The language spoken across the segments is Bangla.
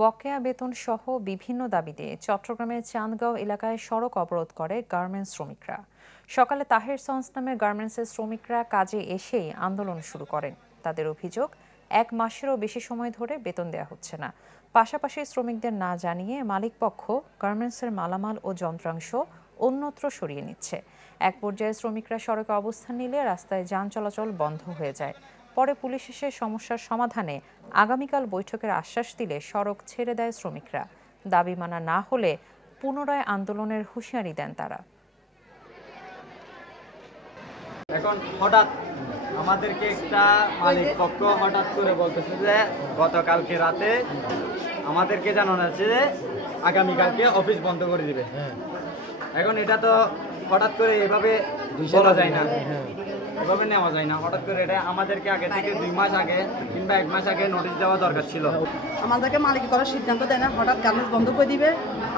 বকেয়া বেতন সহ বিভিন্ন দাবিতে চট্টগ্রামের চান্দগাঁও এলাকায় সড়ক অবরোধ করে গার্মেন্টস শ্রমিকরা। সকালে তাহের সন্স নামের গার্মেন্টসের শ্রমিকরা কাজে এসেই আন্দোলন শুরু করেন। তাদের অভিযোগ, 1 মাসেরও বেশি সময় ধরে বেতন দেওয়া হচ্ছে না। পাশাপাশি শ্রমিকদের না জানিয়ে মালিকপক্ষ গার্মেন্টসের মালামাল ও যন্ত্রাংশ অন্যত্র সরিয়ে নিচ্ছে। এক পর্যায়ে শ্রমিকরা সড়কে অবস্থান নিলে রাস্তায় যান চলাচল বন্ধ হয়ে যায়। পরে পুলিশ এসে সমস্যার সমাধানে আগামীকাল বৈঠকের আশ্বাস দিলে সড়ক ছেড়ে দেয় শ্রমিকরা। দাবি মানা না হলে পুনরায় আন্দোলনের হুঁশিয়ারি দেন তারা। এখন হঠাৎ আমাদেরকে একটা মালিক পক্ষ হঠাৎ করে বলতেছে যে গতকালকে রাতে আমাদেরকে জানানো আছে যে আগামীকালকে অফিস বন্ধ করে দিবে। এখন এটা তো হঠাৎ করে এভাবে বলা যায় না, এভাবে নেওয়া যায় না। হঠাৎ করে এটা আমাদেরকে আগে থেকে 2 মাস আগে কিংবা 1 মাস আগে নোটিশ দেওয়া দরকার ছিল। আমাদেরকে মালিক করার সিদ্ধান্ত দেয় না, হঠাৎ গার্মেন্টস বন্ধ করে দিবে।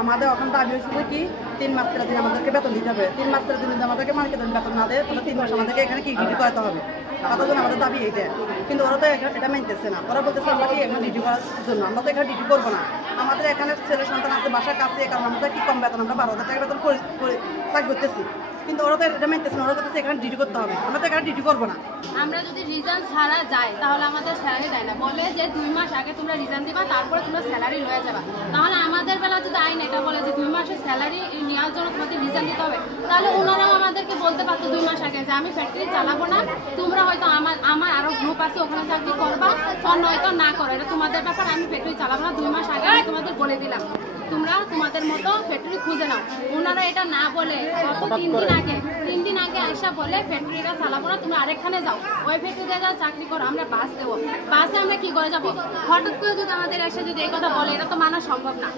আমাদের এখন দাবি হয়েছিল কি 3 মাস 13 দিন আমাদেরকে বেতন দিতে হবে। 3 মাস 13 দিন যদি আমাদেরকে মালিকের বেতন না দেয় তাহলে 3 মাস আমাদেরকে এখানে কি ডিউটি করাতে হবে। কতজন আমাদের দাবি এইটা, কিন্তু ওরা তো এটা মানতেছে না। ওরা বলতেছে আমরা কি এখানে ডিউটি করার জন্য, আমরা তো এখানে ডিউটি করবো না। আমাদের এখানে ছেলে সন্তান আছে, বাসার কাছে, কারণ আমাদের কি কম বেতন, আমরা 12,000 টাকা বেতন চাকরি করতেছি, কিন্তু ওরা তো এটা মানতেছে না। ওরা বলতেছে এখানে ডিউটি করতে হবে, আমরা তো এখানে ডিউটি করবো না। আমরা যদি রিজার্ভ ছাড়া যাই তাহলে আমাদের স্যালারি দেয় না, বলে যে 2 মাস আগে তোমরা রিজার্ভ দিবা, তারপরে তোমরা স্যালারি লয়ে যাবা। তাহলে আমাদের বেলা যদি আইন এটা বলে যে 2 মাসের স্যালারি নেওয়ার জন্য তোমাকে রিজার্ভ দিতে হবে, তাহলে ওনারাও আমাদেরকে বলতে পারতো 2 মাস আগে যে আমি ফ্যাক্টরি চালাবো না, তোমরা হয়তো আমার আরো গ্রুপ আছে ওখানে চাকরি করবা, অন্য হয়তো না করো, এটা তোমাদের ব্যাপার, আমি ফ্যাক্টরি চালাবো না। 2 মাস আগে আমি তোমাদের বলে দিলাম, তোমরা তোমাদের মতো ফ্যাক্টরি খুঁজে নাও। ওনারা এটা না বলে গত 3 দিন আগে আইসা বলে ফ্যাক্টরিটা চালাবো না, তোমরা আরেকখানে যাও, ওই ফ্যাক্টরিতে যাও চাকরি করো, আমরা বাস দেবো। বাসে আমরা কি করে যাবো? হঠাৎ করে যদি আমাদের এসে যদি এই কথা বলে, এটা তো মানা সম্ভব না।